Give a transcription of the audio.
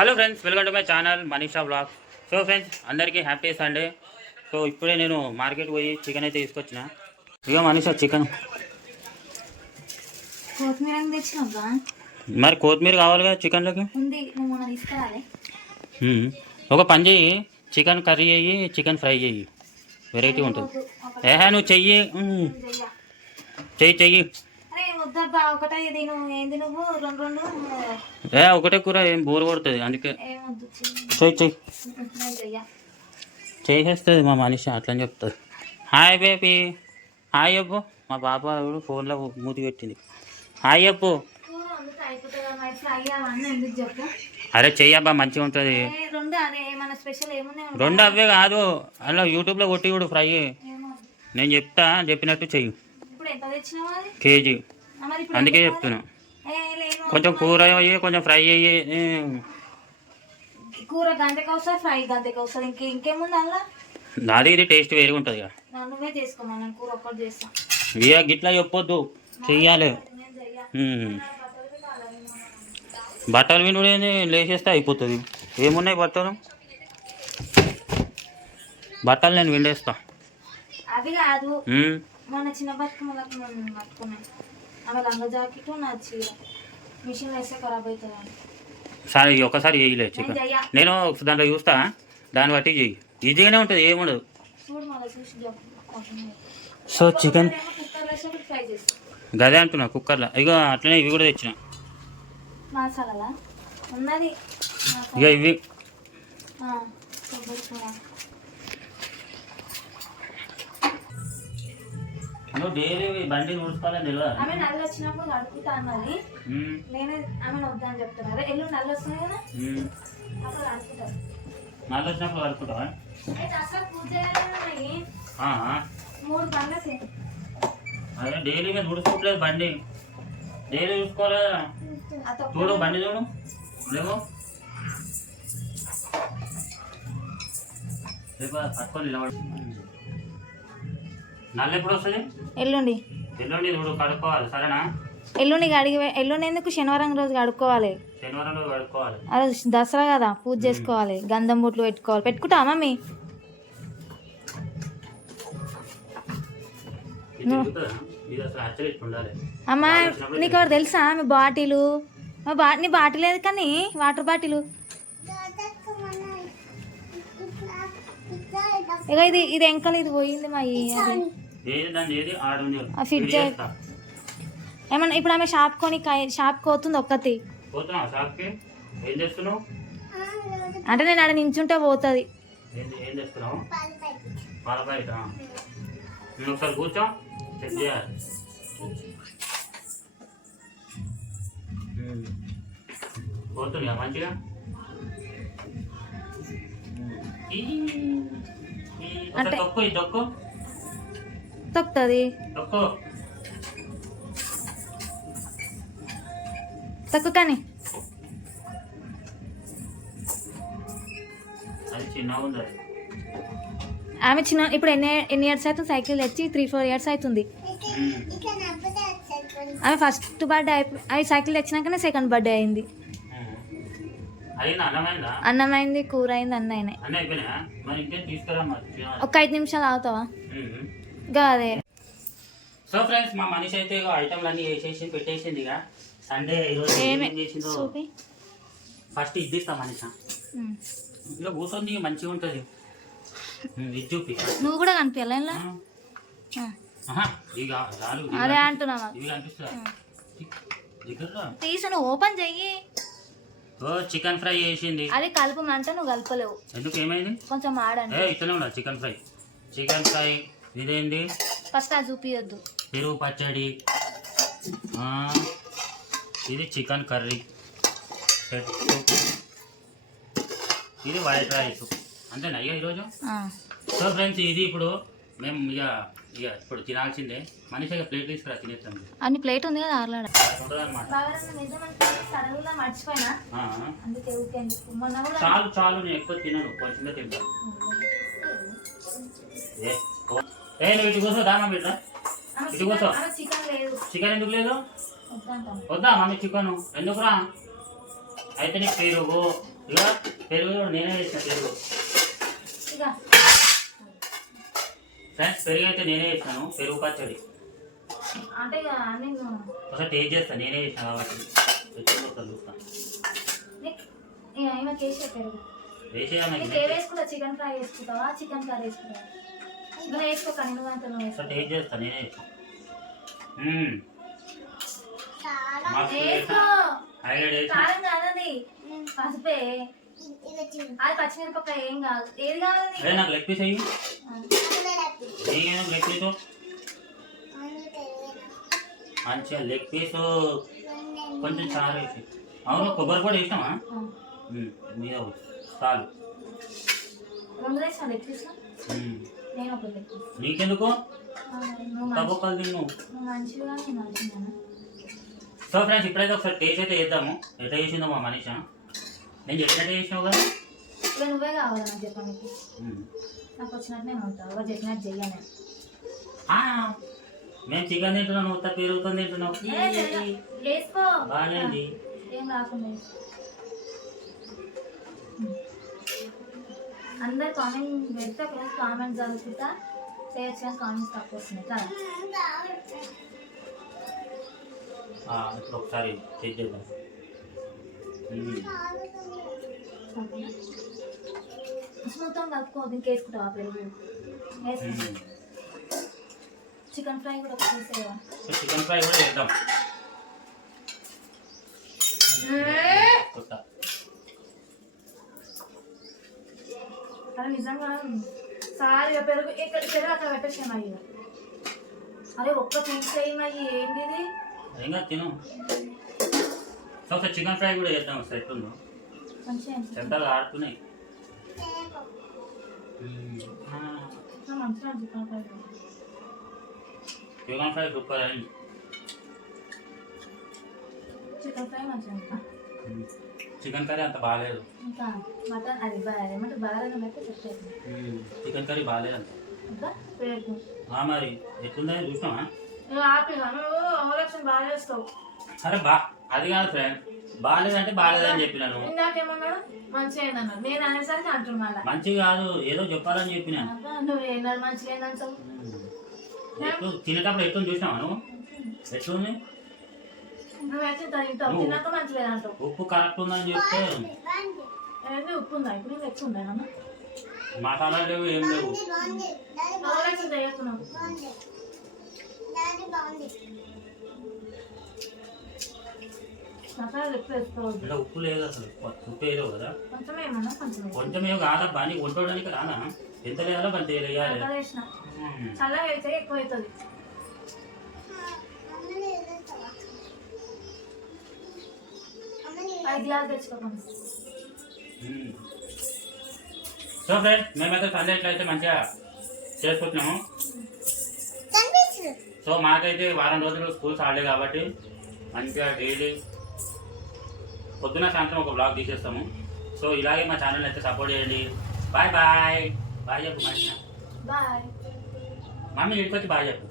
Hello friends welcome to my channel Manisha blog so friends అందరికీ happy Sunday. So ఇప్పుడే నేను market పోయి chicken అయితే తీసుకొచ్చిన. ఇక మనీషా చికెన్ మరి కొత్తిమీర చికెన్లోకి? మొన్న తీసుకురాలే. మ్మ్. ఒక పని చెయ్యి చికెన్ కర్రీ అయ్యి చికెన్ ఫ్రై చెయ్యి. వెరైటీ ఉంటుంది. ఏహా నువ్వు చెయ్యి. చెయ్య. చెయ్యి. వద్దబ్బా ఒకటే ఇది నువ్వు ఏంది నువ్వు? రెండు రెండు. ఏ ఒకటే కూర ఏం బోర్ కొడుతుంది అందుకే. చెయ్యి. చెయ్యి చేసేస్తుంది మా మనిషి అట్లని చెప్తుంది హాయ్ బేబీ. హాయ్ అప్పు మా బాబా ఫోన్లో మూతి పెట్టింది. హాయ్ చెప్పు. అరే చెయ్యబ్బా మంచిగా ఉంటుంది. రెండు అవే కాదు. అలా యూట్యూబ్లో కొట్టి కూడా ఫ్రై. నేను చెప్తా చెప్పినట్టు చెయ్యి. కేజీ. అందుకే చెప్తున్నా. కొంచెం కూర అయ్యి కొంచెం ఫ్రై అయ్యి కూర గంటకి వస్తుంది ఫ్రై గంటకి వస్తుంది. ఇంక ఇంకేముంది అలా అది ఇది టేస్ట్ వేరే ఉంటుంది నువ్వే చేసుకోమా నేను కూర ఒక్కటి ఇక గిట్లా చెప్పొద్దు. చెయ్యాలి. బట్టలు వినుడు ఏంది లేచేస్తే అయిపోతుంది. ఏమున్నాయి బట్టలు? బట్టలు నేను విండేస్తా అవి కాదు. మన చిన్న బతుకమ్మలకు ఆమె లంగ జాకెట్ నా చీర. మిషన్ వేస్తే ఖరాబ్ అవుతుంది సరే ఈ ఒక్కసారి చేయలే చికెన్ నేను దాంట్లో చూస్తా దాన్ని బట్టి చెయ్యి. ఈజీగానే ఉంటుంది ఏముండదు. సో చికెన్ గదే అంటున్నా కుక్కర్లో. ఇగో అట్లనే ఇవి కూడా తెచ్చిన. ఇక ఇవి. నువ్వు డైలీ బండి నూడుచుకోవాలని తెలియదు? ఆమె నల్లు వచ్చినప్పుడు కడుపుతా అన్నది నేనే ఆమె వద్దని చెప్తున్నారు. ఎల్లు నల్లు వస్తున్నాయి కదా అప్పుడు కడుపుతారు నాలుగు వచ్చినప్పుడు కలుపుకుంటావా అయితే అసలు పూజ మూడు చేయి. అదే డైలీ మీద నూడుచుకోవట్లేదు బండి. డైలీ తొక్క చూడు బండి చూడు. లేవు. రేపు పట్టుకొని నిలబడు. నల్ల ఎప్పుడు వస్తుంది? ఎల్లుండి. ఎల్లుండి చూడు కడుక్కోవాలి సరేనా? ఎల్లుండి కడిగి ఎల్లుండి ఎందుకు శనివారం రోజు కడుక్కోవాలి? శనివారం రోజు కడుక్కోవాలి. రోజు దసరా కదా పూజ చేసుకోవాలి గంధం బొట్లు పెట్టుకోవాలి. పెట్టుకుంటా మమ్మీ? అమ్మ నీకు ఒకటి తెలుసా? మీ బాటిలు? మా బా నీ బాటిల్ లేదు కానీ? Water bottle. ఇక ఇది ఇది ఎంకలు ఇది పోయింది మా ఏమన్నా ఇప్పుడు ఆమె షాప్ కొని షాప్కి పోతుంది ఒక్కతి అంటే నేను ఆడ నించుంటే పోతుంది. ఒకసారి కూర్చో చెక్ చేయాలి. మంచిగా? అంటే- తొక్కుతుంది. తొక్కు. తొక్కు కానీ ఆమె చిన్న ఇప్పుడు ఎన్ని ఎన్ని ఇయర్స్ అవుతుంది? సైకిల్ తెచ్చి త్రీ ఫోర్ ఇయర్స్ అవుతుంది. ఆమె ఫస్ట్ బర్త్డే అవి సైకిల్ తెచ్చినాకనే సెకండ్ బర్త్డే అయింది. అన్నమైందా? కూర అయింది అన్న. ఒక ఐదు నిమిషాలు అవుతావా ఇంకా అదే సో ఫ్రెండ్స్ మా మనిషి అయితే ఇక ఐటమ్లు అన్ని వేసేసి పెట్టేసింది ఇక సండే ఈరోజు ఏం చేసిందో ఫస్ట్ ఇది ఇస్తా మనిషి. ఇలా కూర్చొని మంచిగా ఉంటుంది. ఇది చూపి. నువ్వు కూడా కనిపించాలా ఇక అదే నువ్వు ఓపెన్ చెయ్యి. ఓ చికెన్ ఫ్రై చేసింది. అది కలుపమంటే నువ్వు కలపలేవు. ఎందుకు ఏమైంది? కొంచెం ఆడండి. ఇట్లనే ఉండాలి చికెన్ ఫ్రై. చికెన్ ఫ్రై ఇదేంటి? ఫస్ట్ అది చూపియొద్దు. పెరుగు పచ్చడి. ఆ, ఇది చికెన్ కర్రీ. సెట్ ఇది వైట్ రైస్. అంతేనా అయ్యా ఈరోజు? ఆ. సో ఫ్రెండ్స్ ఇది ఇప్పుడు మేము ఇక ఇక ఇప్పుడు తినాల్సిందే. మనిషిగా ప్లేట్ తీసుకురా తినేస్తాం అన్ని ప్లేట్ ఉంది కదా ఆర్లాడ. చాలు చాలు నేను ఎక్కువ తినను. కొంచెంగా తింటాను ఏ నువ్వు ఇటు కూర్చో ఆమె ఇటు కూర్చో. చికెన్- ఎందుకు లేదు? వద్దా మమ్మీ చికెన్? ఎందుకురా? అయితే నీకు పెరుగు. ఇక పెరుగు నేనే చేసిన పెరుగు. ఫ్రెండ్స్ పెరుగు అయితే నేనే చేసినాను పెరుగు పచ్చడి. ఒకసారి టేస్ట్ చేస్తాను నేనే చేసిన కాబట్టి. ఒకసారి చూస్తాను వేసుకుంటా? చికెన్ ఫ్రై వేసుకుంటావా? చికెన్ కర్రీ వేసుకుంటావా? నువ్వు నువ్వు అంత నువ్వు వేసుకో ఒకసారి టేస్ట్ చేస్తాను నేనే చేసిన మ్మ్. మస్తు వేసుకో చేసిన. హైలైట్ చేసిన కారం కాదది. పసుపే. అది పచ్చిమిరపకాయ ఏం కాదు. ఏది కావాలి? అదే నాకు లెగ్ పీస్ అయ్యి. నీకేమో లెగ్ పీసు. మంచిగా లెగ్ పీసు. కొంచెం చారు వేసి. అవును కొబ్బరి కూడా వేసినామా మ్మ్. మీద ఒకటి. చాలు. రెండు వేసాను ఎక్కిస్తా మ్మ్. నీకెందుకు? తప్పొక్కలు తిన్ను. సో ఫ్రెండ్స్ ఇప్పుడైతే ఒకసారి టేస్ట్ అయితే చేద్దాము. ఎట్లా చేసిందో మా మనిష. నేను చెప్పినట్టు చేసినావు కదా? నువ్వే కావాలి నాకు చెప్పడానికి. మ్మ్. నాకు వచ్చినట్టు నేను ఉంటావు చెప్పినట్టు చెయ్యను ఆ, మేము చికెన్ తింటున్నాం నువ్వు ఉత్త తింటున్నావు. వేసుకో బాగానే ఏం రాకుండా. అందరు కామెంట్ పెడితే ఒక కామెంట్ చదువుకుంటా చేయొచ్చు కానీ కామెంట్స్ తక్కువ వస్తున్నాయి కదా ఒకసారి చేద్దాం. మొత్తం కలుపుకో దీనికి వేసుకుంటావా పెరుగు. చికెన్ ఫ్రై కూడా సో చికెన్ ఫ్రై కూడా చేద్దాం. అరే నిజంగా సారీ ఇక పెరుగు ఇక్కడ పెరుగు అక్కడ పెట్టేసాను అయ్యి అరే ఒక్క పీస్ అయ్యి ఏంది ఇది ఏం కాదు తిను. ఒకసారి చికెన్ ఫ్రై కూడా చేద్దాం ఎట్లుందో. మంచిగా చెడ్డలు ఆడుతున్నాయి చికెన్ ఫ్రై సూపర్ అయింది. చికెన్ ఫ్రై మంచిగా. చికెన్ కర్రీ అంత బాగాలేదు. మటన్ అది అయితే సెట్. చికెన్ కర్రీ బాగాలేదు అంత మరి ఎట్లుందని చూసినావా? నువ్వు ఆపి నువ్వు ఓవరాక్షన్ బాగా చేస్తావు. అరే బా అది కాదు ఫ్రెండ్ బాగాలేదంటే బాగాలేదని చెప్పినాను ఇందాకేమన్నాడు? మంచిగా నేను అనేసరికి అంటున్నాడు మంచి కాదు ఏదో చెప్పాలని చెప్పినా. నువ్వు మంచిగా తినేటప్పుడు ఎట్లు చూసినావా నువ్వు? ఎట్లుంది? నువ్వైతే తింటావు తిన్నాక మంచిగా అంటావు ఉప్పు కరెక్ట్ ఉందని చెప్తే ఉప్పు ఉందా? ఇప్పుడు ఎక్కువ ఉందా నాన్న. మసాలా లేవు ఏం లేవు. ఉప్పు లేదు అసలు. ఉప్పు వేయలేవు కదా. కొంచెం ఏమన్నా కొంచెం వేసుకో. కొంచెం ఏమో కాదబ్బా నీకు వంటడానికి రానా? ఎంత వేయాలి. వేసిన. మ్మ్. చల్లగా అయితే ఎక్కువ అవుతుంది. సో ఫ్రెండ్ మేమైతే సండే అయితే మంచిగా చేసుకుంటున్నాము. సో మాకైతే వారం రోజులు స్కూల్స్ హాలిడే కాబట్టి మంచిగా డైలీ పొద్దున సాయంత్రం ఒక బ్లాగ్ తీసేస్తాము. సో ఇలాగే మా ఛానల్ అయితే సపోర్ట్ చేయండి. బాయ్ బాయ్ బాయ్ చెప్పు మంచిగా బాయ్ మమ్మీ ఇంటికి వచ్చి బాయ్ చెప్పు